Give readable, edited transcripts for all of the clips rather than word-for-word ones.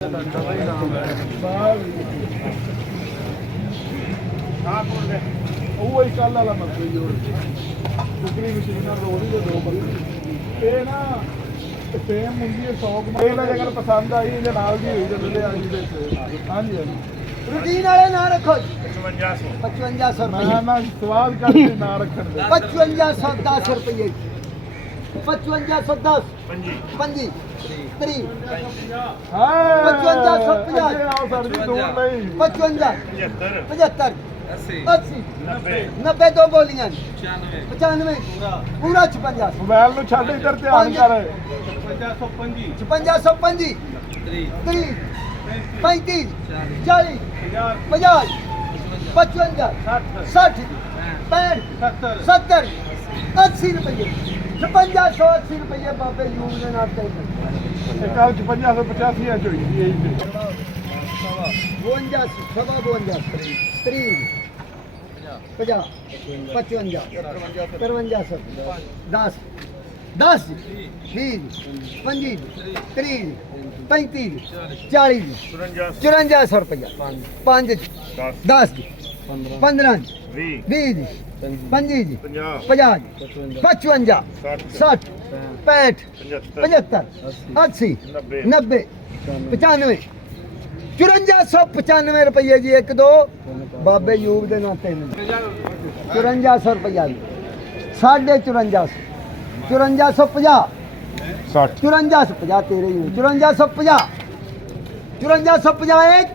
ਉਹ ਹੀ ਕੱਲ ਵਾਲਾ ਮਸਲਾ ਜੋੜ ਟੁਕੜੀ ਮਸ਼ੀਨਾਂ ਰੋੜੀ ਦੇ ਦੋ ਬੰਦੇ ਇਹ ਨਾ ਸੇਮ ਹੁੰਦੀ ਹੈ 100 ਇਹ ਨਾ ਜੇਕਰ ਪਸੰਦ ਆਈ ਇਹਦੇ ਨਾਲ ਦੀ ਹੋਈ ਤੇ ਲੈ ਆਜੀ ਦੇ ਹਾਂਜੀ ਹਾਂਜੀ रूटीन वाले ना रखो 5500 रुपये ना सवाल करके ना रखन दे 5510 रुपये 5510 पंजी 3 हां 5550 आओ सर जी दूर नहीं 55 75 80 90 दो बोलियां 95 पूरा 56 मोबाइल नु छੱਡ इधर ध्यान कर 5550 30 35 40 50 55 60 65 70 80 रुपये 5580 रुपये बाबे यूं ने ना एक काल 5585 है जो यही 52 सवा 52 30 50 55 53 10 10 20 25 30 35 40 5400 रुपया 5 10 15 20 25 50 55 60 65 75 80 90 95 5495 रुपये जी एक दो बाबे यूब दे ना 3 5400 रुपया 5450 5450 60 5450 तेरे 5450 5450 एक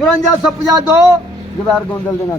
5450 दो जवार गोंदल देना